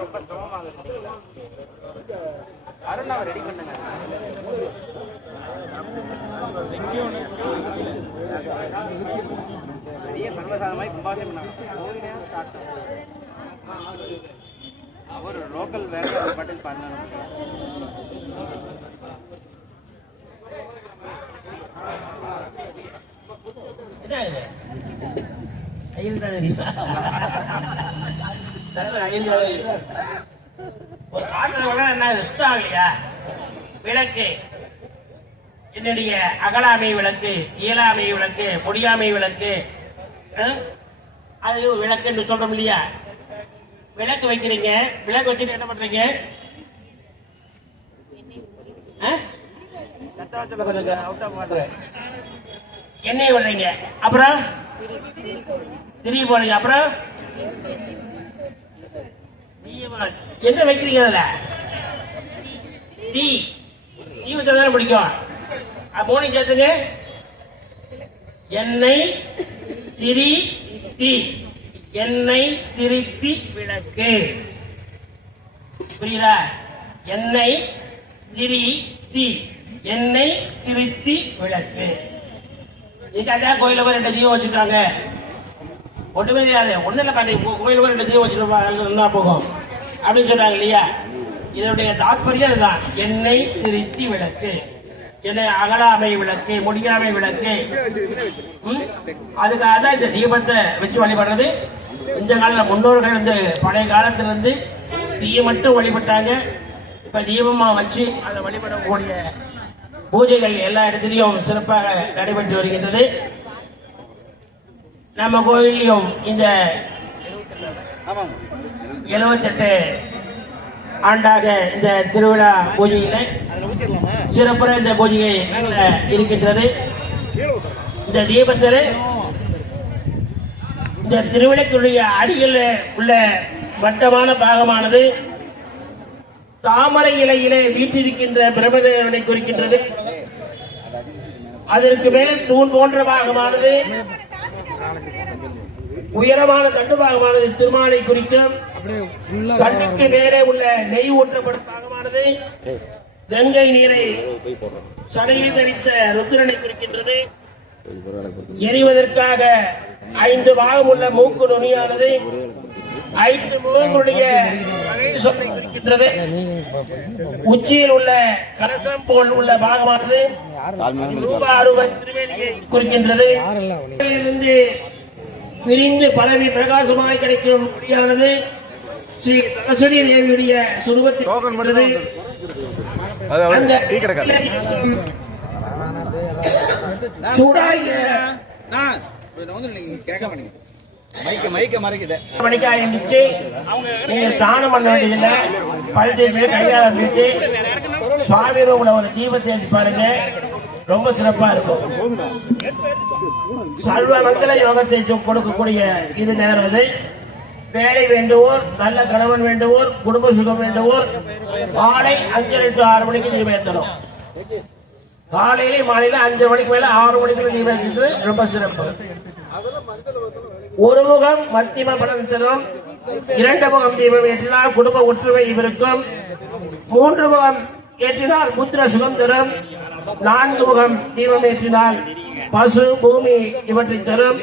ரொம்ப சிரமமாக இருக்கு. அருண் அவர் ரெடி பண்ணுங்க. பெரிய சர்வசாதமாய் கும்பாபிஷேகம் பண்ணாங்க. அவர் லோக்கல் வேலை பட்டில் பண்ணாங்க. ஒரு பாத்திரம் என்ன இஷ்டம் ஆகலையா? விளக்கு என்னுடைய அகலாமை விளக்கு, இயலாமை விளக்கு, முடியாமை விளக்கு, அது விளக்கு என்று சொல்றோம் இல்லையா? விளக்கு வைக்கிறீங்க, விளக்கு வச்சுட்டு என்ன பண்றீங்க? எண்ணெய் விடுறீங்க, அப்புறம் திரி போடுறீங்க, அப்புறம் என்ன வைக்கிறீங்க? அதுல டீ டீ வச்சாதானே பிடிக்கும். மூணு சேர்த்துங்க. எண்ணெய் திரி தீ. எண்ணெய் திருத்தி விளக்கு. புரியுதா? எண்ணெய் திரி தீ. எண்ணெய் திருத்தி விளக்கு. நீங்க அதான் கோயில போய் 2 தீபம் வச்சுட்டாங்க. ஒண்ணுமே தெரியாது. ஒண்ணு இல்ல பாட்டி, கோயில போய் 2 தீபம் வச்சுட்டு போகும் அப்படின்னு சொல்றாங்க இல்லையா? இதனுடைய தாற்பயம் இதுதான். எண்ணெய் திருத்தி விளக்கு, எண்ணெய் அகலாமை விளக்கு, முடியாமை விளக்கு. அதுக்காக தான் இந்த தீபத்தை வச்சு வழிபடுறது. இந்த கால முன்னோர்கள் வந்து பழைய காலத்திலிருந்து தீயை மட்டும் வழிபட்டாங்க. இப்ப தீபமா வச்சு அதை வழிபடக்கூடிய பூஜைகள் எல்லா இடத்திலையும் சிறப்பாக நடைபெற்று வருகின்றது. நம்ம கோயிலையும் இந்த 78 ஆண்டாக இந்த திருவிழா பூஜையில சிறப்புற இந்த பூஜையை இருக்கின்றது. இந்த தீபத்தில் இந்த திருவிளைக்குடைய அடியில் உள்ள வட்டமான பாகமானது தாமரை இலையிலே வீட்டிருக்கின்ற பிரம்மதேவனை குறிக்கின்றது. அதற்கு மேல் தூண் போன்ற பாகமானது, உயரமான தண்டு பாகமானது திருமாலை குறிக்கும். கண்ணுக்கு மேலே உள்ள நெய் ஊற்றப்படும் பாகமானது கங்கை நீரை சடையில் தரித்த ருத்ரனை குறிக்கின்றது. எரிவதற்காக 5 பாகம் உள்ள மூக்கு நுனியானது 5 முகங்களுடைய சொல்லை குறிக்கின்றது. உச்சியில் உள்ள கரசம் போல் உள்ள பாகமானது ரூபாய் திருவேணியை குறிக்கின்றது. இருந்து விரிந்து பரவி பிரகாசமாய் கிடைக்கும் முடியானது ஸ்ரீ சரஸ்வதி தேவியுடைய சுரூபத்தை சூடாகிய நீங்க ஸ்நானம் பண்ண வேண்டியதில்லை. பல் தேய்ச்சி கையால வீட்டு சுவாமி ரூம்ல ஒரு தீபத்தை ஏற்றி பாருங்க, ரொம்ப சிறப்பா இருக்கும். சர்வ மங்கள யோகத்தை கொடுக்கக்கூடிய இது நேரம். இது வேலை வேண்டுவோர், நல்ல கணவன் வேண்டுவோர், குடும்ப சுகம் வேண்டுவோர் மாலை 5 to 6 மணிக்கு தீபம் ஏற்றணும். காலையில மாலையில 5 மணிக்கு மேல 6 மணிக்குள்ள தீபம் ஏற்றிட்டு ரொம்ப சிறப்பு. ஒரு முகம் மத்தியம பலன் தரும். 2 முகம் தீபம் ஏற்றினால் குடும்ப ஒற்றுமை இருக்கும். 3 முகம் ஏற்றினால் புத்திர சுகம் தரும். 4 முகம் தீபம் ஏற்றினால் பசு பூமி இவற்றை தரும்.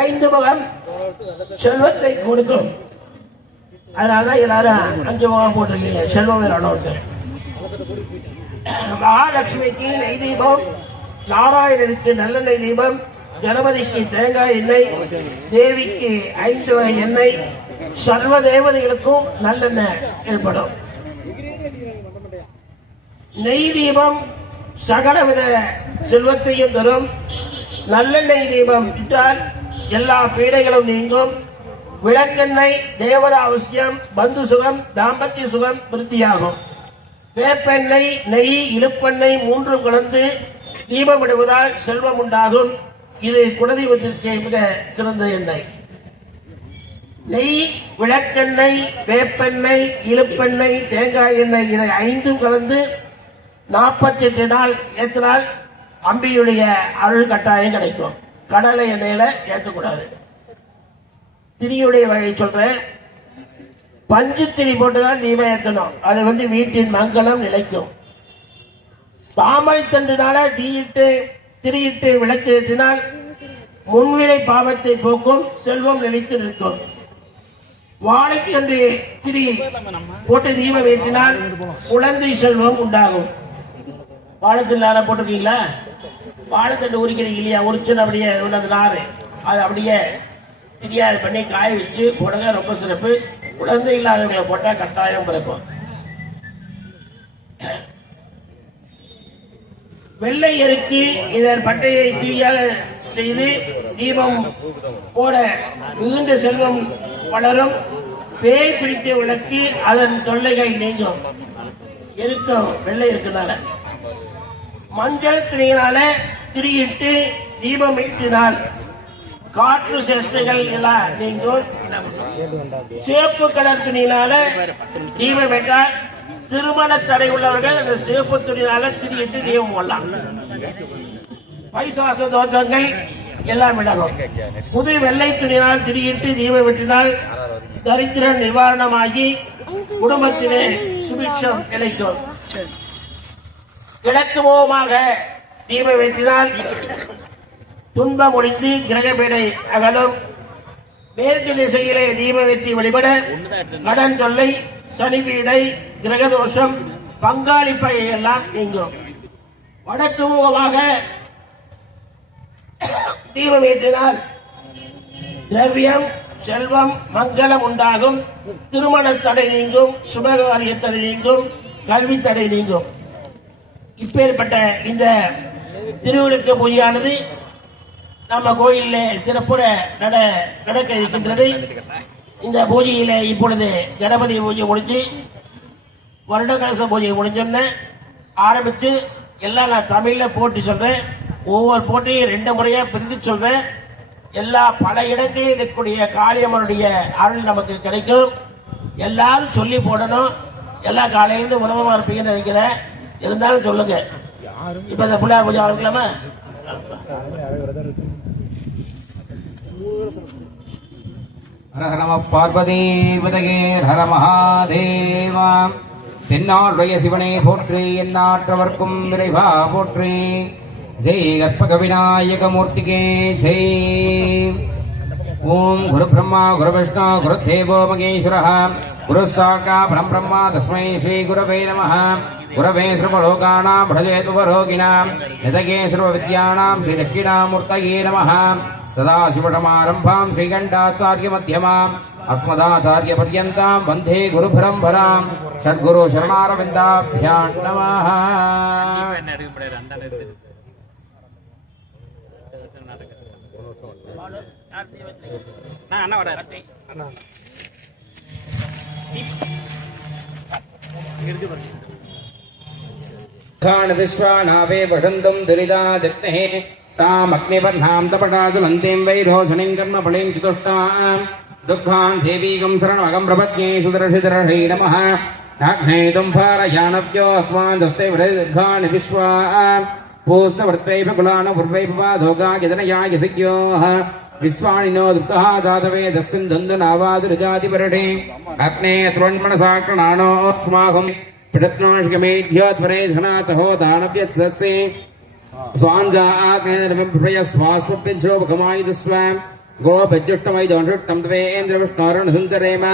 5 முகம் செல்வத்தை கொடுக்கும். அதனாலதான் எல்லாரும் 5 முகம் போட்டிருக்கீங்க, செல்வம் வேணும். மகாலட்சுமிக்கு நெய் தீபம், நாராயணனுக்கு நல்லெண்ணெய் தீபம், கணபதிக்கு தேங்காய் எண்ணெய், தேவிக்கு 5 வகை எண்ணெய், சர்வ தேவதைகளுக்கும் நல்லெண்ணெய் ஏற்படும். நெய் தீபம் சகலவித செல்வத்தையும் தரும். நல்லெண்ணெய் தீபம் இட்டால் எல்லா பீடைகளும் நீங்கும். விளக்கெண்ணெய் தேவத அவசியம், பந்து சுகம், தாம்பத்திய சுகம் விருத்தியாகும். வேப்பெண்ணெய், நெய், இழுப்பெண்ணெய் 3 கலந்து தீபமிடுவதால் செல்வம் உண்டாகும். இது குலதெய்வத்திற்கு மிக சிறந்த எண்ணெய். நெய், விளக்கெண்ணெய், வேப்பெண்ணெய், இழுப்பெண்ணெய், தேங்காய் எண்ணெய் இதை 5 கலந்து 48 நாள் ஏற்றினால் அம்பியுடைய அருள் கட்டாயம் கிடைக்கும். கடலை எண்ணெயில ஏற்றக்கூடாது. திரியுடைய வகை சொல்றேன். பஞ்சுத்திரி போட்டுதான் தீபம் ஏற்றணும். அது வீட்டின் மங்களம் நிலைக்கும். தாமரை தண்டுனால திரியிட்டு விளக்கு ஏற்றினால் முன்வினை பாவத்தை போக்கும், செல்வம் நிலைத்து நிற்கும். வாழைத்தண்டு திரி போட்டு தீபம் ஏற்றினால் குழந்தை செல்வம் உண்டாகும். வாழைத்தண்டு போட்டிருக்கீங்களா? வாழைத்தண்டு உரிக்கிறீங்க இல்லையா? உரிச்சுன்னு அப்படியே நாறு அது அப்படியே தெரியாது பண்ணி காய வச்சு போடுங்க, ரொம்ப சிறப்பு. குழந்தை இல்லாதவங்களை போட்டா கட்டாயம் பிறக்கும். வெள்ளை எருக்கு இதன் பட்டையை தீயாக செய்து தீபம் போட மிகுந்த செல்வம் வளரும். பேய் பிடித்த விளக்கு அதன் தொல்லைகள் நீங்கும். இருக்கும் வெள்ளை இருக்குனால. மஞ்சள் துணியினால திரியிட்டு தீபம் ஈட்டினால் காற்று சேஷ்டைகள் எல்லாம் நீங்கும். சிவப்பு கலர் துணியினால தீபம் ஏற்றால் திருமண தடை உள்ளவர்கள் அந்த சிவப்பு துணியினால திரியிட்டு தீபம் போடலாம். பைசாச தோற்றங்கள் எல்லாம் விலகும். புது வெள்ளை துணியினால் திரியிட்டு தீபம் வெட்டினால் தரித்திரம் நிவாரணமாகி குடும்பத்திலே சுபிட்சம் நிலைக்கும். கிழக்கு முகமாக தீபம் வெட்டினால் துன்பம் ஒழிந்து கிரகபீடை அகலும். மேற்கு திசையிலே தீபம் வெற்றி வழிபட கடன் தொல்லை, சனிபீடை, கிரகதோஷம், பங்காளிப்பை எல்லாம் நீங்கும். வடக்கு முகமாக தீபம் ஏற்றினால் திரவியம், செல்வம், மங்களம் உண்டாகும். திருமண தடை நீங்கும், சுபகாரிய தடை நீங்கும், கல்வி தடை நீங்கும். இப்பேற்பட்ட இந்த திருவிளக்கு பூஜையானது நம்ம கோயிலில் சிறப்புற நடக்க இருக்கின்றது. இந்த பூஜையில இப்பொழுது கணபதி பூஜை முடிஞ்சு வருட கலச பூஜை முடிஞ்சோன்னு ஆரம்பித்து எல்லாம் நான் தமிழ்ல போட்டு சொல்றேன். ஒவ்வொரு போட்டியும் 2 முறையா பிரித்து சொல்றேன். எல்லா பல இடங்களில் இருக்கக்கூடிய காளியம்மனுடைய அருள் நமக்கு கிடைக்கும். எல்லாரும் சொல்லி போடணும். எல்லா காலையிலிருந்து உணவமா இருப்பீங்கன்னு நினைக்கிறேன். இருந்தாலும் சொல்லுங்க. இப்ப இந்த பிள்ளையார் பூஜை ஆரம்பிக்கலாமா? ஹர ஹர நம பார்வதீபதகே ஹர மகாதேவா. தென்னாடுடைய சிவனே போற்றி, எந்நாட்டவர்க்கும் விரைவா போற்றி. ஜெய் கற்பக விநாயக மூர்த்திகே ஜெய். ஓம் குரு பிரம்மா குரு விஷ்ணு குரு தேவோ மகேஸ்வரः குரு சாட்சாத் பரம்பிரம்மா தஸ்மை ஸ்ரீ குரவே நமः. குரவே சர்வலோகானாம் படஜேதுவரோகிணாம் நிதகே சர்வவித்யானாம் ஸ்ரீ தட்சிணாமூர்த்தயே நமः. சதாசிவசமாரம்பாம் ஸ்ரீகண்டாச்சாரிய மத்தியமாம் அஸ்மதாச்சாரிய பர்யந்தாம் வந்தே குரு பரம்பராம். சத்குரு சரணாரவிந்தாभ्यां நமः. காண விஸ்வாநாவே வசந்தும் துரிதாதிக்னே தாம் அக்னிவர்ணாம் தபடாஜலந்தீம் வைரோஷணிம் கர்ம பலிம் சுதுஷ்டாம் துக்கான் தேவீகம் சரணமகம் பிரபத்யே சுதர்ஷிதர்ஷை நமः. நாக்னேதும் பாரயானவ்யோ அஸ்மான் தஸ்தே விரதுர்காணி விஸ்வா பூஸ்தவர்த்தைப குலான பூர்வைபவாதோகாயதனயாய சிக்யோஹ விஸ்வாணினோ துக்கஹ ஜாதவே தஸ்ஸின் தந்துநாவாதுருஜாதிபரடே அக்னே த்வன்மனசாக்ரணானோ ஸ்மாஹும் பிரத்னாஷ்கமேத்யோத்வரே ஜனாச்சஹோ தானவ்யத்சஸ்ஸே स्वांजा आग्नेयस्वास्वप्यशोभकमायुधस्वाम गोपज्जुट्टमैदोषुट्टं त्वेन्द्र विष्णोरण सुंचरेम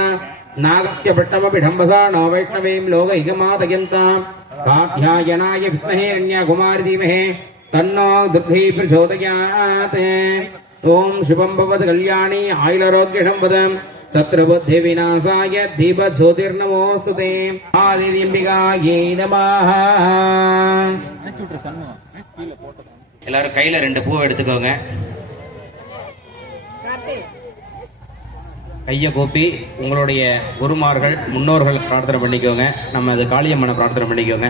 नागस्य पट्टमपिढम्बसा नो वैष्णवीं लोकैकमातयन्ताम् कात्यायनाय विद्महे कन्याकुमारी धीमहि तन्नो दुर्गै प्रचोदयात्. ओम शुभं भवतु कल्याणी आयुरारोग्यसम्पदं शत्रुबुद्धि विनाशाय दीपज्योतिर्नमोऽस्तुते. आदिव्यम्बिकायै नमः. எல்லாரும் கையில 2 பூவை எடுத்துக்கோங்க. கைய கூப்பி உங்களுடைய குருமார்கள் முன்னோர்கள் பிரார்த்தனை பண்ணிக்கோங்க. நம்ம அது காளியம்மனை பிரார்த்தனை பண்ணிக்கோங்க.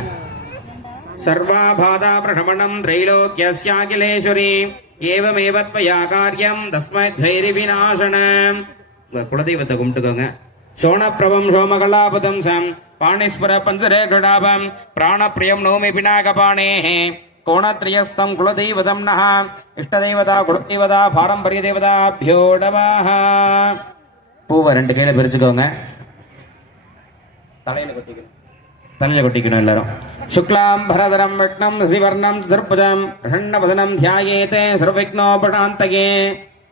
சர்வாபாதா பிரஷமணம் திரைலோக்கியஸ்யாகிலேஸ்வரி ஏவமேவ த்வயா காரியம் தஸ்மை தைரி விநாசனம். உங்க குலதெய்வத்தை கும்பிட்டுக்கோங்க. சோணப்பிரபம் சோமகலாபதம் சம் பாணேஸ்வர பஞ்சரே கிருடாபம் பிராணப்பிரியம் நோமி பினாகபாணே கோணத்ரியஸ்தம் குலதெய்வதம் நஹ இஷ்டதெய்வதா குலதெய்வதா பாரம்பரிய தேவதாபியோ நமஹ. பூவை 2 கையில பிரிச்சுக்கோங்க. தலையில கொட்டிக்கணும் எல்லாரும். சுக்லாம் பரதரம் விஷ்ணம் ஸ்ரீவர்ணம் சதுர்புஜம் பிரசன்னவதனம் தியாயேதே சர்வவிக்னோபசாந்தகே.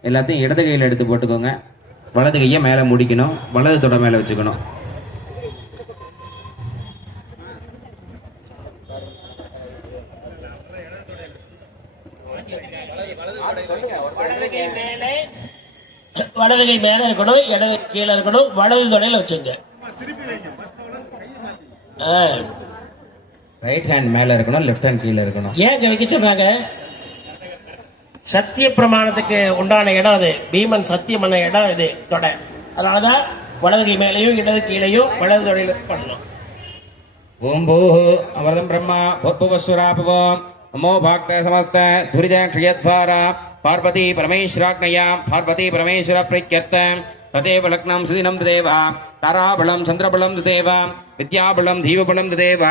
எல்லாத்தையும் இடது கையில் எடுத்து போட்டுக்கோங்க. வலது கையை மேலே முடிக்கணும், வலது தொட மேலே வச்சுக்கணும். வலது கை மேல இருக்கணும், இடது கீழே இருக்கணும், வலது தொடையில வச்சுங்க. ரைட் ஹேண்ட் மேல இருக்கணும், லெஃப்ட் ஹேண்ட் கீழே இருக்கணும். ஏன் வைக்க சொல்றாங்க? சத்திய பிரமாணத்துக்கு உண்டான இடம் அது. பீமன் சத்தியம் பண்ண இடம் இது தொடை. அதனாலதான் வலது கை மேலையும் இடது கீழையும் வலது தொடையில பண்ணணும். ஓம் பூஹு அமிர்தம் பிரம்மா பூர்புவஸ்வராபவோ நமோ பாக்த சமஸ்த துரித க்ஷயத்வாரா பார்வதி பரமேஸ்வராக்னயா பார்வதி பரமேஸ்வர பிரீத்யர்த்தம் ததேவ லக்னம் சுதினம் ததேவ தாராபலம் சந்திரபலம் ததேவ வித்யாபலம் தீவபலம் ததேவ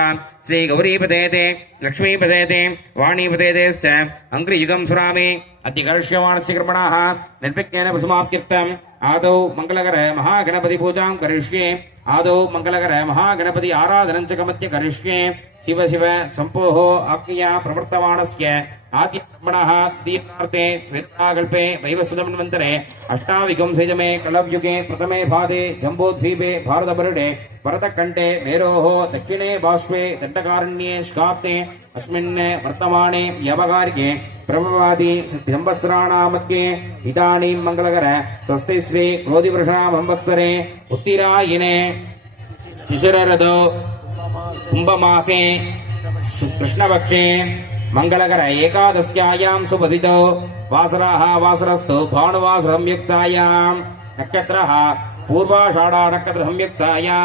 ஸ்ரீ கௌரீபதேதே லக்ஷ்மீபதேதே வாணீபதேதேஸ்ச அங்கிரியுகம் சுராமி அத்திகர்ஷ்யமானஸ்ய கிருபணாः நிர்விக்னேன பசுமாப்திர்த்தம் ஆதௌ மங்களகர மகாகணபதி பூஜாம் கரிஷ்யே ஆதௌ மங்களகர மகாகணபதி ஆராதனஞ்ச கமத்ய கரிஷ்யே சிவ சிவ சம்போஹோ ஆக்ஞயா பிரவர்த்தமானஸ்ய आद्य ब्रह्मणः तृतीयार्थे श्वेताकल्पे वैवस्वतमन्वन्तरे अष्टाविकं सेजमे कलव्युगे प्रथमे भादे जम्बोद्वीपे भारतवर्षे भरतकण्ठे मेरोः दक्षिणे बाष्पे दण्डकारण्ये श्काब्दे अस्मिन् वर्तमाने व्यावहारिके प्रभवादि संवत्सराणां मध्ये इदानीं मङ्गलकर स्वस्ति श्री क्रोधिवर्षाणां संवत्सरे उत्तरायणे शिशिरऋतौ कुम्भमासे कृष्णपक्षे मंगलकर एकादश्यायां सुपदितो वासराः वासरस्तु भानुवासर संयुक्तायां नक्षत्रः पूर्वाषाढा नक्षत्र संयुक्तायां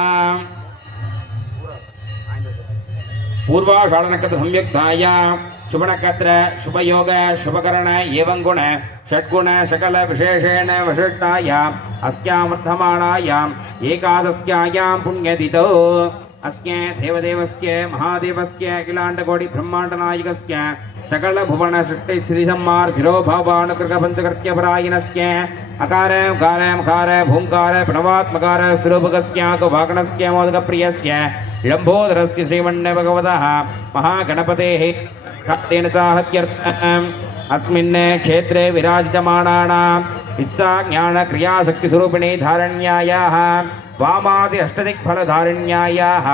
पूर्वाषाढ नक्षत्र संयुक्तायां शुभ नक्षत्र शुभ योग शुभकरण एवं गुण षड्गुण सकल विशेषेण विशिष्टायां अस्यां वर्धमानायां एकादश्यायां पुण्यतिथौ अस्के देवदेवस्य महादेवस्य अखिलाण्डकोटि ब्रह्माण्डनायकस्य सकल भुवन सृष्टि स्थिति संहार तिरोभावानुकृत पंचकृत्य परायणस्य अकार उकार मकार भूंकार प्रणवात्मकार स्वरूपकस्य वागणस्य मोदकप्रियस्य लंबोदरस्य श्रीमन्य भगवतः महागणपतेः भक्तेन चाहत्यर्थम् अस्मिन् क्षेत्रे विराजितमानानाम् इच्छा ज्ञान क्रिया शक्ति स्वरूपिणी धारण्यायाः वामादि अष्टदिक्फलधारिण्यायाः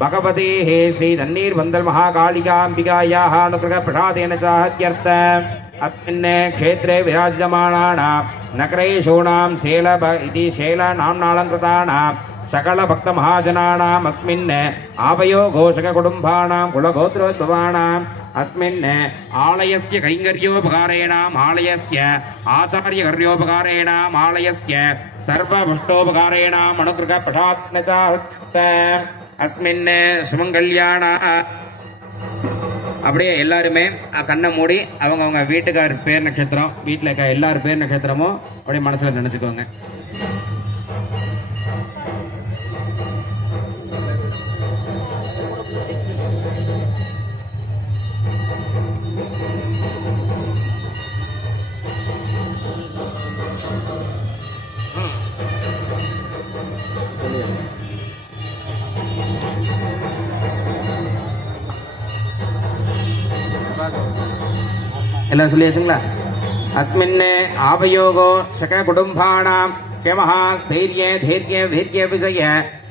भगवतेः श्री तन्नीर्बन्धल महाकालिकाम्बिकायाः अनुग्रह प्रसादेन चाहत्यर्थम् अस्मिन् क्षेत्रे विराजितमानानां नकरेषूणां शैल इति शैलनाम्नालङ्कृतानां सकल भक्तमहाजनानाम् अस्मिन् आवयो घोषककुटुम्बानां कुलगोत्रोद्भवानाम् अस्मिन् आलयस्य कैङ्कर्योपकारेण आलयस्य आचार्यकर्योपकारेण आलयस्य सर्वपुष्टोपकारेण अनुग्रह पठात्न अस्मिन् सुमङ्गल्याण அப்படியே எல்லாருமே கண்ணை மூடி அவங்க வீட்டுக்கார் பேர் நட்சத்திரம் வீட்டில் இருக்க எல்லார் பேர் நட்சத்திரமும் அப்படியே மனசுல நினைச்சுக்கோங்க. எல்லாம் சொல்லியாச்சுங்களா? अस्मिन् आवयोगो सक कुटुम्बानां क्षमः स्थैर्य धैर्य वीर्य विजय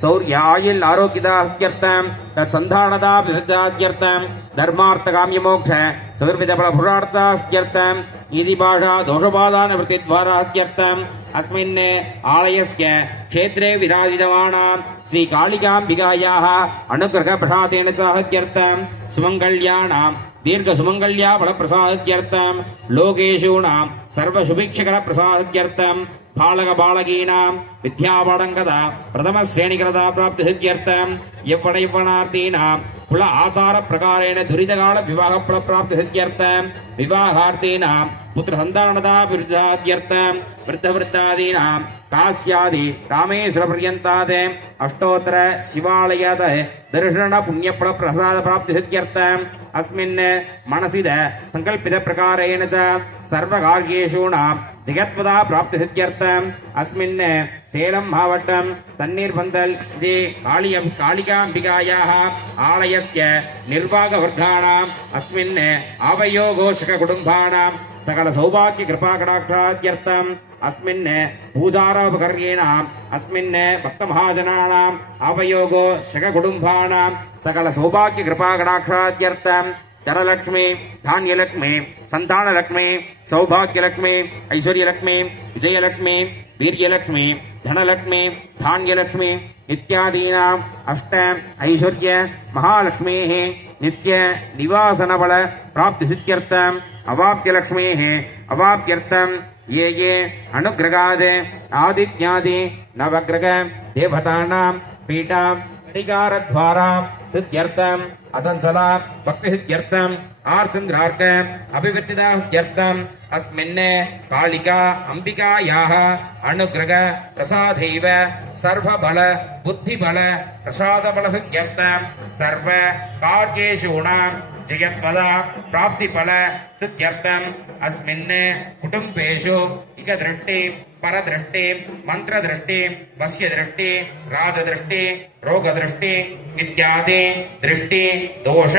शौर्य आयुल आरोग्यदास्त्यर्थं तत्सन्धानदाभिवृद्धास्त्यर्थं धर्मार्थकाम्य मोक्ष चतुर्विध फलपुरुषार्थास्त्यर्थं इति भाषा दोषबाधानिवृत्तिद्वारास्त्यर्थं अस्मिन् आलयस्य क्षेत्रे विराजितमानां श्री कालिकाम्बिकायाः अनुग्रह प्रसादेन चाहत्यर्थं सुमङ्गल्याणां दीर्घ सुमंगल्या फल प्रसाद्यर्थम लोकेशूणां सर्वशुभिक्षकर प्रसाद्यर्थम बालक बालकीनां विद्यापाठंकदा प्रथम श्रेणीकृता प्राप्ति सिद्ध्यर्थम यवनयवनार्थीनां कुल आचार प्रकारेण दुरितकाल विवाह फल प्राप्ति सिद्ध्यर्थम विवाहार्थीनां पुत्र संतानदाभिवृद्धार्थम वृद्धवृद्धादीनां काश्यादि रामेश्वर पर्यन्तादे अष्टोत्तर शिवालयाद दर्शन पुण्यफल प्रसाद प्राप्ति सिद्ध्यर्थम अस्मिन् मनसिद संकल्पित प्रकारेण च सर्वकार्येषूणां ஜெகத்பதா பிராப்தி சித்தியர்த்தம் अस्मिन् சேலம் மாவட்டம் தண்ணீர் பந்தல் இது காளிகாம்பிகாயாः ஆலயस्य நிர்வாகவர்காणाम् अस्मिन् आवयोगोषक कुटुम्बानां सकल सौभाग्य कृपा कटाक्षाद्यर्थम् अस्मिन् पूजारोपकर्येणाम् अस्मिन् भक्तमहाजनानाम् आवयोगो शक कुटुम्बानां सकल सौभाग्य कृपा कटाक्षाद्यर्थम् धनलक्ष्मी धान्यलक्ष्मी संतानलक्ष्मी सौभाग्यलक्ष्मी ऐश्वर्यलक्ष्मी विजयलक्ष्मी वीर्यलक्ष्मी धनलक्ष्मी धान्यलक्ष्मी इत्यादीनाम् अष्ट ऐश्वर्य महालक्ष्मीः नित्य निवासनबल प्राप्तिसिद्ध्यर्थम् अवाप्यलक्ष्मीः अवाप्यर्थम् ये ये अनुग्रहात् आदित्यादि नवग्रह देवतानां पीठा अधिकारद्वारा सिद्ध्यर्थम् अचंचला भक्ति सिद्ध्यर्थम् आर्चन्द्रार्क अभिवृद्धिदा सिद्ध्यर्थम् अस्मिन् कालिका अंबिकायाः अनुग्रह प्रसादैव सर्वबल बुद्धिबल प्रसादबल सिद्ध्यर्थम् सर्व कार्येषूणां जयत्पदा प्राप्तिफल सिद्ध्यर्थम् अस्मिन् कुटुम्बेषु इकदृष्टि परदृष्टि मंत्रदृष्टि वश्यदृष्टि राजदृष्टि रोगदृष्टि इत्यादि दृष्टि दोष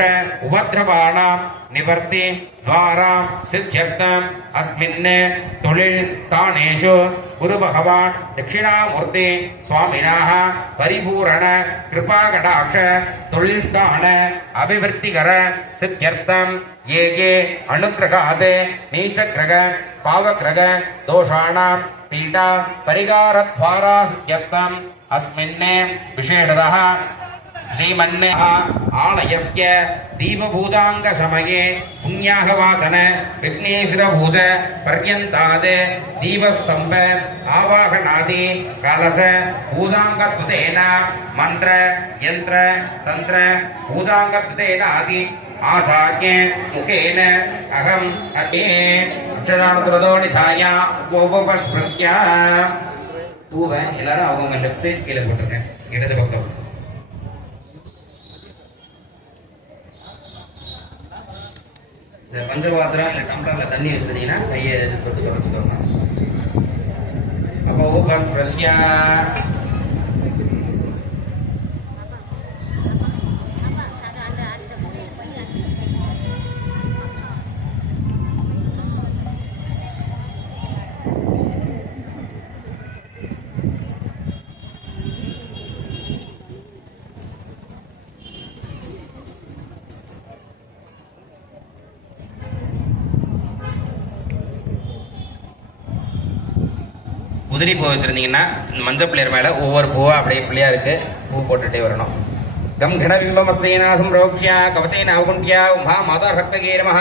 उपद्रवाणां निवर्ति द्वारा सिद्ध्यर्थम् अस्मिन् तुलिल स्थानेषु गुरु भगवान् दक्षिणामूर्ति स्वामिनः परिपूर्ण कृपा कटाक्ष तुलिल स्थान अभिवृद्धिकर सिद्ध्यर्थम् ये ये अनुग्रहात् नीचग्रह पावग्रह दोषाणां पीठा परिगारद्वारा सिद्ध्यर्थम् अस्मिन् विशेषतः श्रीमन् आलयस्य दीपपूजाङ्गसमये पुण्याहवाचन विघ्नेश्वरपूज पर्यन्तात् दीपस्तम्भ आवाहनादि कलश पूजाङ्गकृतेन मन्त्र यन्त्र तन्त्र पूजाङ्गकृतेन आदि आचार्य मुखेन अहम् अक्षदानत्रदो निधाय उपस्पृश्य பூவை எல்லாரும் அவங்க லெஃப்ட் சைடு கீழே போட்டுருங்க இடது பக்கம் இந்த பஞ்சபாத்திரம் இல்லை டம்ளர்ல தண்ணி வச்சுட்டீங்கன்னா கையை தொட்டு தொடச்சுக்கோங்க அப்போ உபஸ்பிருஷ்ய உதிரி பூ வச்சிருந்தீங்கன்னா மஞ்சள் பிள்ளையர் மேல ஒவ்வொரு பூவா அப்படியே பிள்ளையாருக்கு பூ போட்டுட்டே வரணும். கம் கணபிம்பமஸ்ரீனா சம்ரோக்யா கவச்சைன அவகுண்ட்யா உம்ஹா மாதா ரக்தகே நமஹ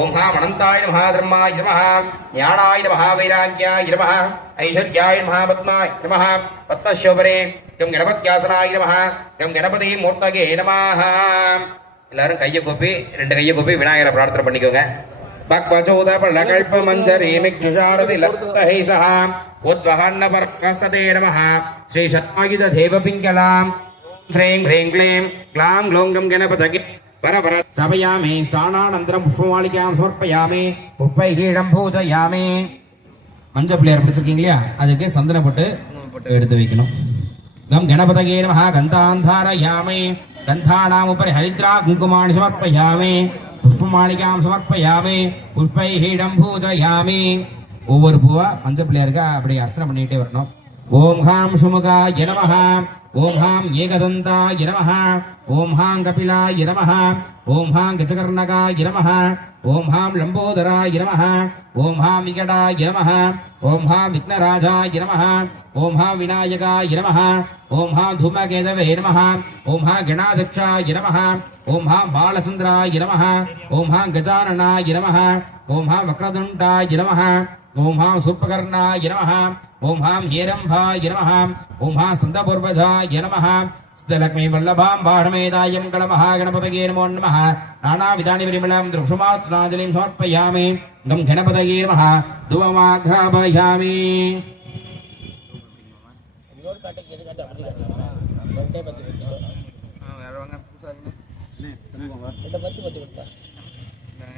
ஓம்ஹா அனந்தாய நமஹ தர்மாய நமஹ ஞானாய நமஹ வைராக்யாய நமஹ ஐஸ்வர்யாய நமஹ பத்மாய நமஹ பத்மசோபரே கம் கணபத்யாசனாய நமஹ கம் கணபதி மூர்த்தகே நமஹ. எல்லாரும் கையை கூப்பி ரெண்டு கையை கூப்பி விநாயகரை பிரார்த்தனை பண்ணிக்கோங்க. பக்வச்சோத பள்ளகல்ப மஞ்சரி மிக்ஷுஷாரதி லப்தஹைசஹ உத்வஹன்ன பர்கஸ்ததே நமஹ ஸ்ரீ சத்மாயுத தேவ பிங்கலாம் ஸ்ரீம் ஹ்ரீம் க்ளீம் க்ளாம் க்ளோங்கம் கணபதகி பரபர சபயாமி ஸ்நானானந்தரம் புஷ்பமாலிகாம் சமர்ப்பயாமி புஷ்பைஹீடம் பூஜயாமி. மஞ்சள் பிள்ளையார் பிடிச்சிருக்கீங்க இல்லையா, அதுக்கு சந்தன போட்டு எடுத்து வைக்கணும். கம் கணபதகே நமஹ கந்தாந்தாரயாமி கந்தானாம் உபரி ஹரித்ரா குங்குமாணி சமர்ப்பயாமி புஷ்பமாலிகாம் சமர்ப்பயாமி புஷ்பைஹீடம் பூஜயாமி. ஒவ்வொரு பூவா மஞ்சள் பிள்ளையாருக்கா அப்படி அர்ச்சனை பண்ணிட்டே வரணும். ஓம் ஹாம் சுமுகாய நமஹ ஓம் ஹாம் ஏகதந்தாய நமஹ ஓம் ஹாம் கபிலாய நமஹ ஓம் ஹாம் கஜகர்ணகாய நமஹ ஓம் ஹாம் லம்போதராய நமஹ ஓம் ஹாம் விகடாய நமஹ ஓம் ஹாம் விக்னராஜாய நமஹ ஓம் ஹாம் விநாயகாய நமஹ ஓம் ஹாம் தூமகேதவே நமஹ ஓம் ஹாம் கணாதக்ஷாய நமஹ ஓம் ஹாம் பாலச்சந்திராய நமஹ ஓம் ஹாம் கஜானனாய நமஹ ஓம் ஹாம் வக்ரதுண்டாய நமஹ ஓம் ஹாம் சூர்பகர்ணாய நமஹ ஓம் ஹாம் ஹேரம்பாய நமஹ ஓம் ஹாம் ஸ்கந்தபூர்வஜாய நமஹ சித்தலக்ஷ்மி வல்லபாம் பாடமேதாயம் கணமஹா கணபதகே நமோ நமஹ நானாவிதானி விரிமளம் திருஷுமாத்நாஜலிம் சமர்ப்பயாமி. கம் கணபதகே நமஹ துவமாக்ராபயாமி.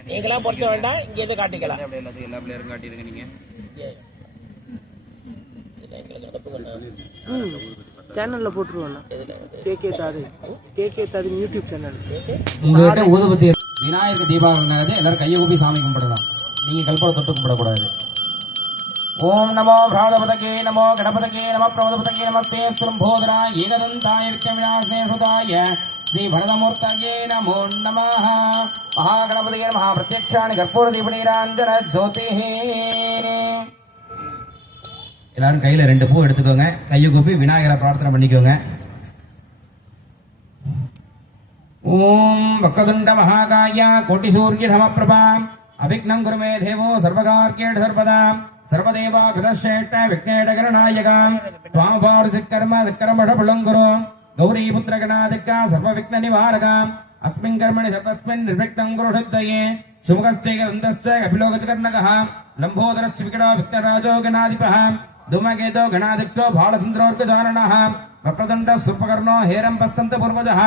நீங்களாம் பொறுத்த வேண்டாம், இங்கே எது காட்டிக்கலாம். எல்லா பிள்ளையரும் காட்டிடுங்க. நீங்க சேனலில் போட்டுருவோண்ணா. கேகே தாதி யூடியூப் சேனல். உங்ககிட்ட ஊதுபத்தி விநாயகர் தீபாவளி நேரத்தை எல்லாரும் கையை கூப்பி சாமி கும்பிடலாம். நீங்க கல்பனை தொட்டு கும்பிடக்கூடாது. ஓம் நமோ பிராதபதகே நமோ கணபதகே நம பிரமதபதகே நமஸ்தே ஸ்துரம்போதரா ஏகதந்தாய விக்ரமிநாசேஷுதாய ஸ்ரீ வரதமூர்த்தகே நமோ நமः. மகாகணபதியே நமः. பிரத்யக்ஷாணி கற்பூர தீபநீராஞ்சன ஜோதிஹி. எல்லாரும் கையில 2 பூ எடுத்துக்கோங்க. கையை கூப்பி விநாயகரை பிரார்த்தனை பண்ணிக்கோங்க. ஓம் வக்ரதுண்ட மகாகாய கோட்டி சூரிய நமப்பிரபா அவிக்னம் குருமே தேவோ சர்வகார்கேட சர்வதா சர்வதேவா கிருதஸ்ரேஷ்ட விக்னேட கணநாயகாம் துவாபாரதிக்கர்ம திக்கரமஷ புலங்குரு கௌரி புத்திர கணாதிக்கா சர்வ விக்ன நிவாரகாம் அஸ்மின் கர்மணி சர்வஸ்மின் நிர்விக்னம் குரு சித்தயே சுமுகஸ்சைக தந்தஸ்ச கபிலோகச்சகர்ணகः லம்போதரஸ்ய விகடோ விக்னராஜோ கணாதிபः धूमकेतो गणादित्यो भालचन्द्रोर्गजाननः वक्रतुण्डः सूर्पकर्णो हेरम्बस्कन्द पूर्वजः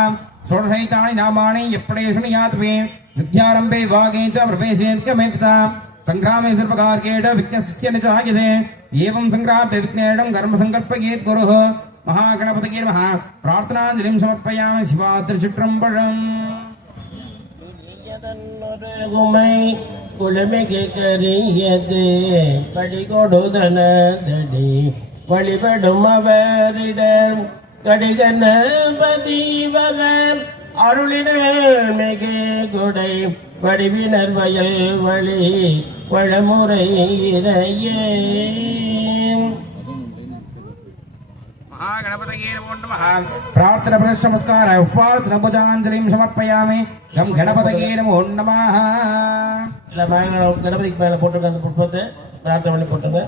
षोडशैतानि नामानि यप्पडेषु नियात्वे विद्यारम्भे वागे च प्रवेशेऽन्यमेतता सङ्ग्रामे सर्वकारकेण विघ्नस्य न चायते एवं सङ्ग्रामे विघ्नेडं कर्मसङ्कल्पयेत् गुरुः महागणपतये नमः प्रार्थनाञ्जलिं समर्पयामि शिवात्रिचित्रम्बरम् குளமிகு கரியது படிகொடுதனதடி வழிபடும் அவரிடம் கடிகணபதிவர அருளினர் மிகு கொடை வடிவினர் வயல் வழி வளமுறை இறையே. महागणपतये नमो नमः. प्रार्थना प्रदर्शन नमस्कार उपासना पूजांजलिं समर्पयामि. गम गणपतये नमो नमः. இல்ல கணபதிக்கு மேல போட்டுங்க. அந்த புஷ்பத்தை பிரார்த்தனை பண்ணி போட்டுங்க.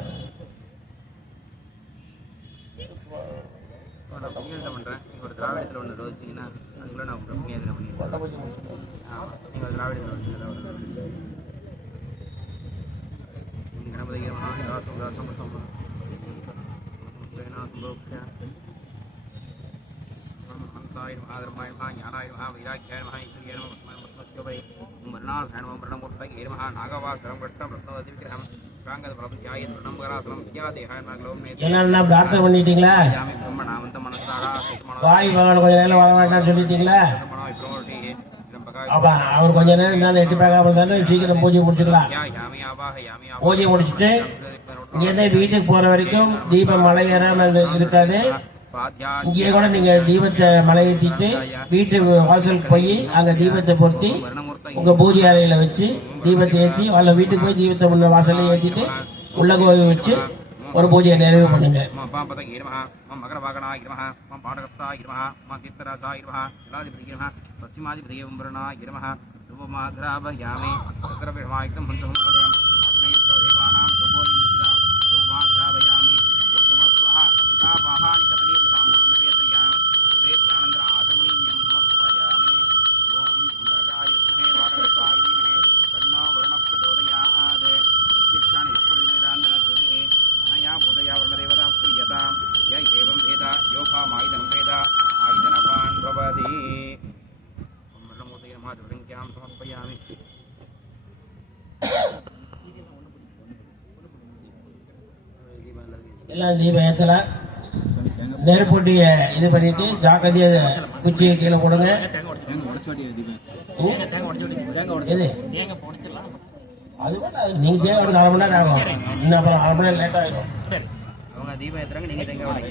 ஒரு திராவிடத்தில் ஒன்று ரோசிங்கன்னா அதுக்குள்ள நான் புண்ணியத்தில் பண்ணிடுறேன். நீங்கள் திராவிடத்தில் கணபதி महाधर्माय महा ज्ञानाय महा वैराग्याय महा ईश्वर्याय नमः मत्मस्योपरि मरणासनाय नमः मरणमूर्तये नमः नागवासरं वृष्टं रत्नवती विग्रहं प्रांगद प्रभुत्याय तृणं गरासनं विद्यादेहाय नागलोम ने எல்லாம் பிரார்த்தனை பண்ணிட்டீங்களா? வாய் பகவான் கொஞ்ச நேரம் வர வேண்டாம்னு சொல்லிட்டீங்களா? அப்ப அவர் கொஞ்ச நேரம் தான் எட்டி பார்க்காம இருந்தாலும் சீக்கிரம் பூஜை முடிச்சுக்கலாம். பூஜை முடிச்சுட்டு இங்கேருந்து வீட்டுக்கு போற வரைக்கும் தீபம் மலை ஏறாம இருக்காது. இங்கே கூட நீங்க தீபத்தை மலை ஏற்றிட்டு வீட்டு வாசலுக்கு போய் அங்க தீபத்தை பொருத்தி உங்க பூஜை அறையில வச்சு தீபத்தை ஏற்றி அல்ல வீட்டுக்கு போய் தீபத்தை முன்ன வாசல்ல ஏற்றிட்டு உள்ள கோவில் வச்சு ஒரு பூஜையை நிறைவு பண்ணுங்க. எல்லாம் தீபம் ஏற்றலாம். நெருப்பொட்டிய இது பண்ணிட்டு ஜாக்கிரதைய குச்சியை கீழே போடுங்க. அது நீங்க தேவை ஒரு 1/2 மணி நேரம் ஆகும். இன்னும் அப்புறம் 1/2 மணி நேரம் லேட் ஆகிடும். அவங்க தீபம் ஏற்றுறாங்க, நீங்க தேங்காய் உடைங்க.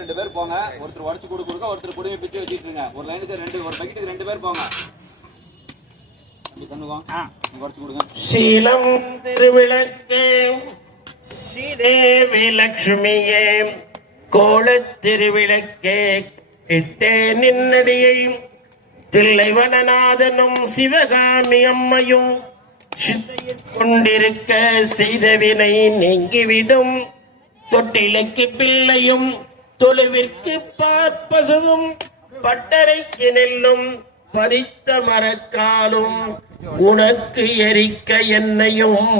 ரெண்டு பேர் போங்க. ஒருத்தர் உடச்சு கொடுக்க ஒருத்தர் குடிமை பிச்சு வச்சுட்டு ஒரு லைனுக்கு 2 ஒரு பக்கெட்டுக்கு 2 பேர் போங்க. உடச்சு கொடுங்க. சீலம் திருவிளக்கே ஸ்ரீதேவி லட்சுமியே கோல திருவிளக்கே இட்டே நின்னடியை தில்லைவனநாதனும் சிவகாமி அம்மையும் சிந்தையில் கொண்டிருக்க செய்தவினை நீங்கிவிடும் தொட்டிலைக்கு பிள்ளையும் தொழுவிற்கு பார்ப்பசுவும் பட்டறைக்கு நெல்லும் பதித்த மரக்காலும் உனக்கு எரிக்க என்னையும்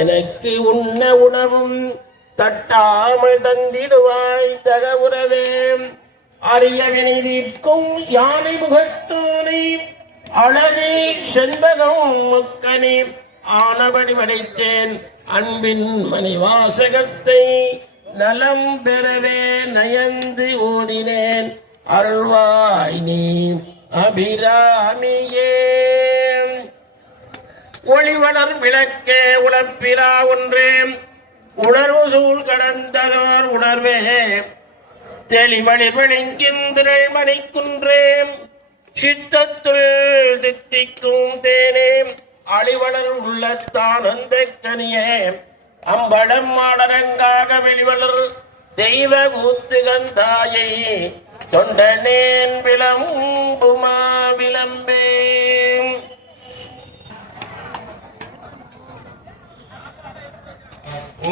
எனக்கு உண்ண உணவும் தட்டாமல் தந்திடுவாய் தகவுறவே அரியவினை தீர்க்கும் யானை முகத்தோனை அழகே செண்பகம் முக்கனே ஆனபடி படைத்தேன் அன்பின் மணிவாசகத்தை நலம் பெறவே நயந்து ஓதினேன் அருள்வாய் நீ அபிராமியே. ஒளிவளர் விளக்கே உழப்பிலா ஒன்றே உணர்வு சூழ் கடந்ததோர் உணர்வே தெளிவழி விளங்கிந்திரள் மணிக்குன்றே சித்தத்துள் தித்திக்கும் தேனே அழிவளர் உள்ளத்தான் அந்த கனியே அம்பளம் மாடரங்காக வெளிவளர் தெய்வ கூத்துகந்தாயை தொண்டனேன் விளம்புமா விளம்பே.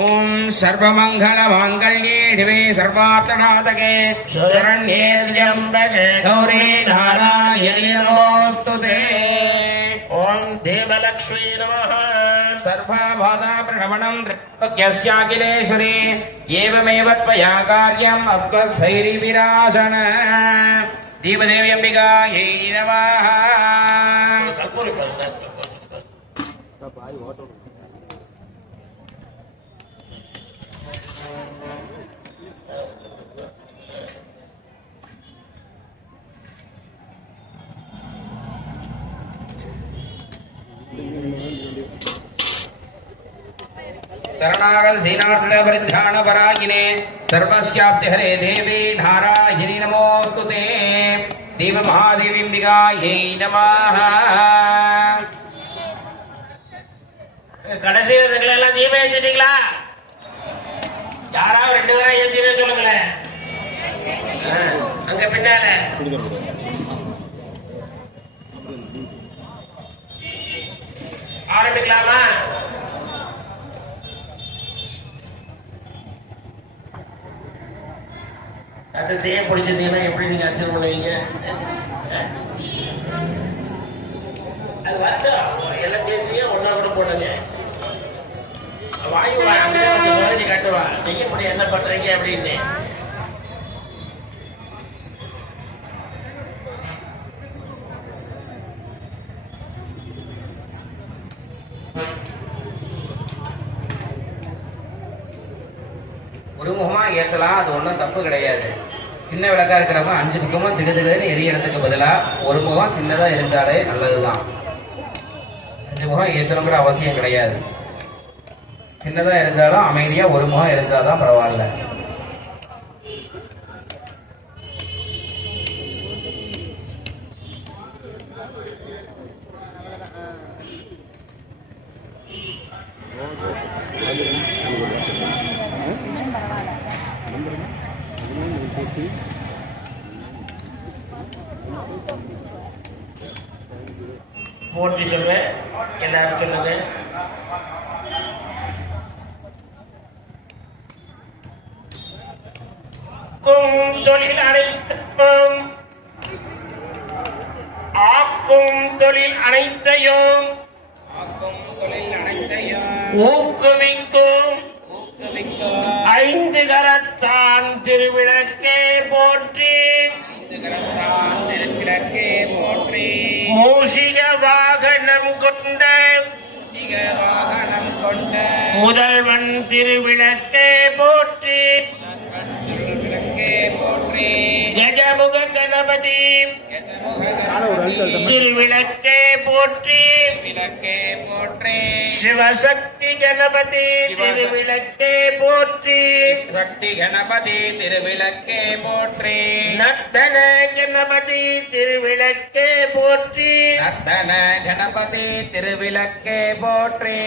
ஓம் சர்வமங்கள மாங்கல்யே சிவே சர்வார்த்தநாதகே சரண்யே த்ர்யம்பகே கௌரி நாராயணி நமோஸ்துதே. ஓம் தேவலக்ஷ்மீ நமः. சர்வபாதா பிரணவனம் த்ரிபக்யஸ்யாகிலேஸ்வரி ஏவமேவ த்வயா கார்யம் அத்வஸ்பைரி விராஜன தீபதேவி அம்பிகாயை நமः. शरणागत दीनार्थ परिध्यान परायिने सर्वस्याप्ति हरे देवी नारायणी नमोस्तुते देव महादेवी अम्बिकायै नमः. கடைசி எல்லாம் தீபம் ஏற்றிட்டீங்களா? யாராவது 2 பேரா ஏற்றினே சொல்லுங்களேன். அங்க பின்னால ஆரம்பிக்கலாமா? செய்ய பிடிச்சதுன்னா எப்படி நீங்க அர்ச்சனை பண்ணுவீங்க? அது வரட்டும், எல்லாம் சேர்த்து ஒன்னா கூட போடுங்க. வாயு மாதிரி கட்டுவா நீங்க இப்படி என்ன பண்றீங்க அப்படின்னு. ஒரு முகமா ஏத்தலாம், அது ஒன்றும் தப்பு கிடையாது. சின்ன விளக்கா இருக்கிறப்ப 5 பக்கமும் திகதுன்னு எரியறதுக்கு பதிலா ஒரு முகம் சின்னதா இருந்தாலே நல்லதுதான். 5 முகம் ஏத்தணுங்கிற அவசியம் கிடையாது. சின்னதா இருந்தாலும் அமைதியா ஒரு முகம் இருந்தாதான் பரவாயில்ல. போற்றி சொல்வேன், எல்லாரும் சொல்லுங்க. தொழில் அனைத்தும் ஆக்கும் தொழில் அனைத்தையும் ஊக்குவிக்கும் 5 கரத்தான் திருவிளக்கே போற்றி மூஷிக வாகனம் கொண்ட முதல்வன் திருவிளக்கே போற்றி கஜமுக கணபதி திருவிளக்கே போற்றி சிவசக்தி கணபதி திருவிளக்கே போற்றி சக்தி கணபதி திருவிளக்கே போற்றி நர்த்தன கணபதி திருவிளக்கே போற்றி நர்த்தன கணபதி திருவிளக்கே போற்றி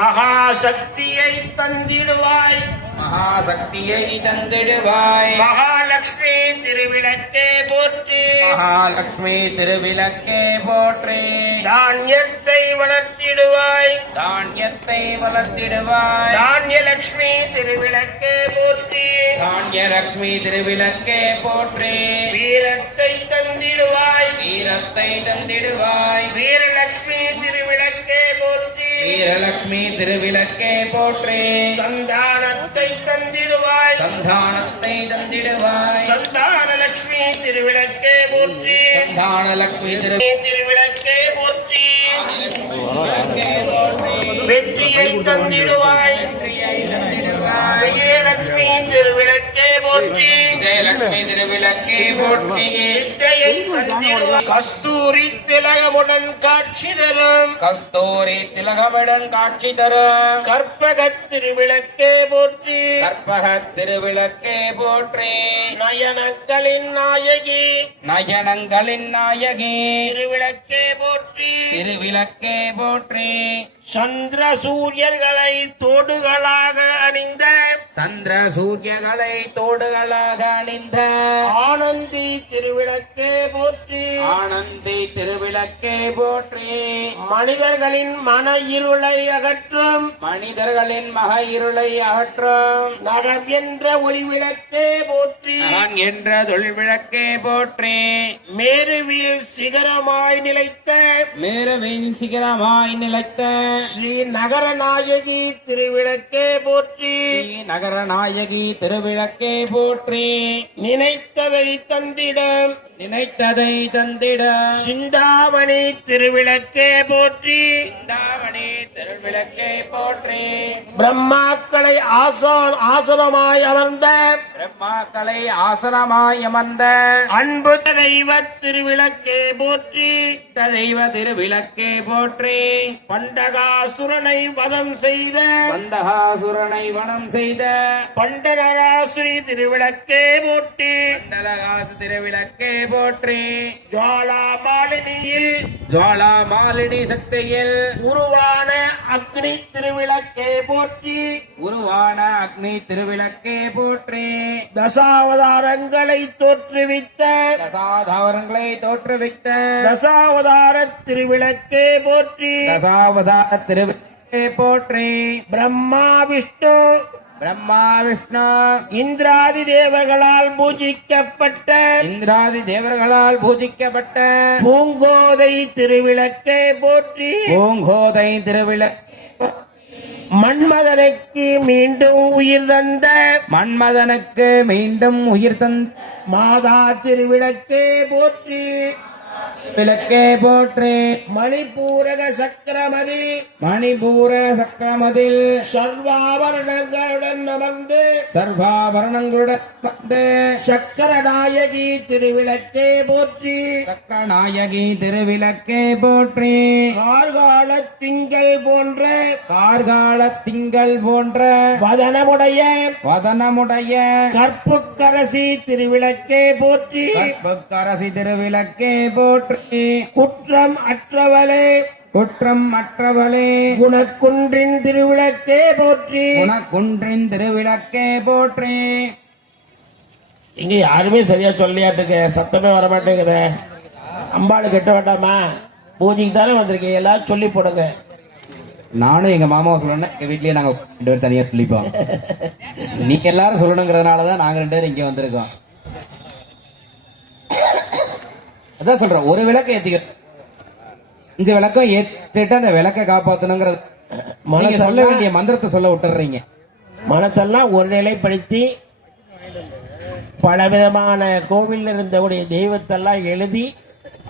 மகாசக்தியை தந்திடுவாய் மகாசக்தியை தந்திடுவாய் மகாலட்சுமி திருவிளக்கே போற்றி மகாலட்சுமி திருவிளக்கே போற்றி தானியத்தை வளர்த்திடுவாய் தானியத்தை வளர்த்திடுவாய் தானியலட்சுமி திருவிளக்கே போற்றி தானியலட்சுமி திருவிளக்கே போற்றி வீரத்தை தந்திடுவாய் வீரத்தை சந்தானத்தை தந்திடுவாய். வீரலட்சுமி திருவிளக்கே போற்றி. வீரலட்சுமி திருவிளக்கே போற்றி. சந்தானத்தை தந்திடுவாய். சந்தானத்தை தந்திடுவாய். சந்தானலட்சுமி திருவிளக்கே போற்றி. சந்தானலட்சுமி திருவிளக்கே போற்றி. வெற்றியை தந்திடுவாய். விஜயலட்சுமி திருவிளக்கே போற்றி. விஜயலட்சுமி திருவிளக்கே போற்றி. வித்தையை தந்திடுவாய். கஸ்தூரி திலகமுடன் காட்சி தரும். கஸ்தூரி திலகமுடன் காட்சி தரும். கற்பக திருவிளக்கே போற்றி. கற்பக திருவிளக்கே போற்றி. நயனங்களின் நாயகி. நயனங்களின் நாயகி. திருவிளக்கே போற்றி. திருவிளக்கே போற்றி. சந்திர சூரியர்களை தோடுகளாக அணிந்த. சந்திர சூரியகளை தோடுகளாக அணிந்த. ஆனந்தி திருவிளக்கே போற்றி. ஆனந்தி திருவிளக்கே போற்றி. மனிதர்களின் மன இருளை அகற்றும். மனிதர்களின் மக இருளை அகற்றும். நகம் என்ற ஒளிவிளக்கே போற்றி. நான் என்ற தொல்விளக்கே போற்றி. மேருவில் சிகரமாய் நிலைத்த. மேருவின் சிகரமாய் நிலைத்த. ஸ்ரீ நகரநாயகி திருவிளக்கே போற்றி. நகரநாயகி திருவிளக்கே போற்றி. நினைத்ததை தந்திடம். நினைத்ததை தந்திட. சிந்தாமணி திருவிளக்கே போற்றி. சிந்தாமணி திருவிளக்கே போற்றி. பிரம்மாக்களை ஆசனமாய் அமர்ந்த. பிரம்மாக்களை ஆசனமாய் அமர்ந்த. அன்பு தெய்வ திருவிளக்கே போற்றி. தெய்வ திருவிளக்கே போற்றி. பண்டகாசுரனை வதம் செய்த. பந்தகாசுரனை வனம் செய்த. பண்டனராசுரி திருவிளக்கே போற்றி. பண்டலகாசு திருவிளக்கே போற்றி. ஜுவாலா மாலினியில். ஜுவாலா மாலினி சக்தியில் உருவான அக்னி திருவிளக்கே போற்றி. உருவான அக்னி திருவிளக்கே போற்றி. தசாவதாரங்களை தோற்றுவித்த. தசாதாரங்களை தோற்றுவித்த. தசாவதார திருவிளக்கே போற்றி. தசாவதார திருவிளக்கே போற்றி. பிரம்மா விஷ்ணு. பிரம்மா விஷ்ணு இந்திராதி தேவர்களால் பூஜிக்கப்பட்ட. இந்திராதி தேவர்களால் பூஜிக்கப்பட்ட. பூங்கோதை திருவிளக்கே போற்றி. பூங்கோதை திருவிளக்கு. மன்மதனுக்கு மீண்டும் உயிர் தந்த. மன்மதனுக்கு மீண்டும் உயிர் தந்த. மாதா திருவிளக்கே போற்றி. விளக்கே போற்றி. மணிபூரக சக்கரமதி. மணிபூர சக்கரமதில் சர்வாபரணங்களுடன் அமர்ந்து. சர்வாபரணங்களுடன் வந்து. சக்கரநாயகி திருவிளக்கே போற்றி. சக்கரநாயகி திருவிளக்கே போற்றி. கார்கால திங்கள் போன்ற. கார்கால திங்கள் போன்ற. வதனமுடைய. வதனமுடைய. கற்புக்கரசி திருவிளக்கே போற்றி. கற்புக்கரசி திருவிளக்கே போற்றி. குற்றம் அற்றவளே. குற்றம் அற்றவளே. குணக்குன்றின் திருவிளக்கே போற்றி. குணக்குன்றின் திருவிளக்கே போற்றி. இங்க யாருமே சரியா சொல்லியாட்டுங்க. சத்தமே வரமாட்டேங்குத. அம்பாளு கட்ட வேண்டாமா? பூஜைக்கு தானே வந்திருக்கீங்க, எல்லாரும் சொல்லி போடுங்க. நானும் எங்க மாமாவை சொல்லணும். எங்க வீட்லயே நாங்க 2 பேர் தனியா சொல்லிப்போம். நீங்க எல்லாரும் சொல்லணுங்கிறதுனாலதான் நாங்க 2 பேரும் இங்க வந்திருக்கோம். அதான் சொல்றேன், ஒரு விளக்க ஏத்திக்க 5 விளக்கம் ஏற்றிட்டு அந்த விளக்க காப்பாத்தணுங்கிறது. நீங்க சொல்ல வேண்டிய மந்திரத்தை சொல்ல விட்டுறீங்க. மனசெல்லாம் ஒரு நிலைப்படுத்தி பலவிதமான கோவில் இருந்தவுடைய தெய்வத்தெல்லாம் எழுதி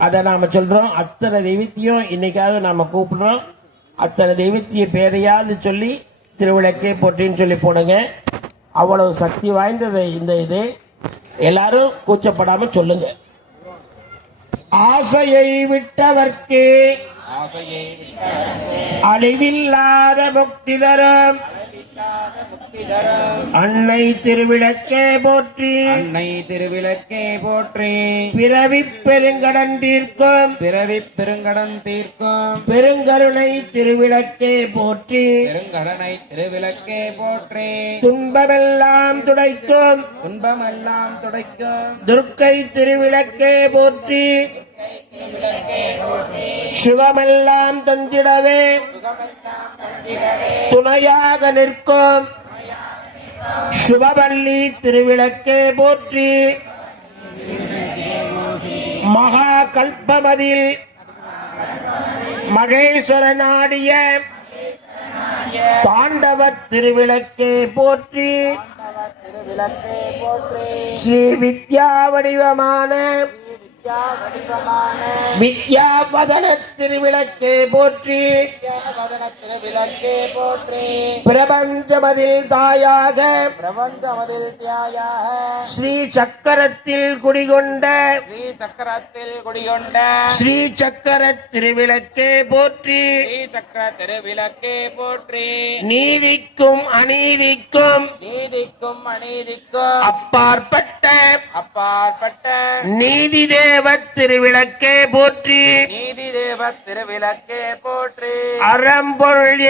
அதை நாம சொல்றோம். அத்தனை தெய்வத்தையும் இன்னைக்காவது நாம கூப்பிடுறோம். அத்தனை தெய்வத்திய பேரையாவது சொல்லி திருவிளக்கே போற்றின்னு சொல்லி போடுங்க. அவ்வளவு சக்தி வாய்ந்தது இந்த இது. எல்லாரும் கூச்சப்படாம சொல்லுங்க. ஆசையை விட்டவர்க்கு அழிவில்லாத முக்தி தரும். அன்னை திருவிளக்கே போற்றி. அன்னை திருவிளக்கே போற்றி. பிறவி பெருங்கடன் தீர்க்கும். பிறவி பெருங்கடன் தீர்க்கும். பெருங்கருணை திருவிளக்கே போற்றி. பெருங்கடனை திருவிளக்கே போற்றி. துன்பமெல்லாம் துடைக்கும். துன்பமெல்லாம் துடைக்கும். துர்க்கை திருவிளக்கே போற்றி. சுகமெல்லாம் தந்திடவே துணையாக நிற்கும். சுபவல்லி திருவிளக்கே போற்றி. மகா கல்பமதில் மகேஸ்வரனாடிய தாண்டவ திருவிளக்கே போற்றி. ஸ்ரீ வித்யா வடிவமான வித்யாவதன திருவிளக்கே போற்றி. பிரபஞ்சமதில் தாயாக ஸ்ரீ சக்கரத்தில் குடிகொண்ட ஸ்ரீ சக்கர திருவிளக்கே போற்றி. நீதிக்கும் அநீதிக்கும் அப்பாற்பட்ட நீதி தேவ திருவிளக்கே போற்றி. அறம்பொருள்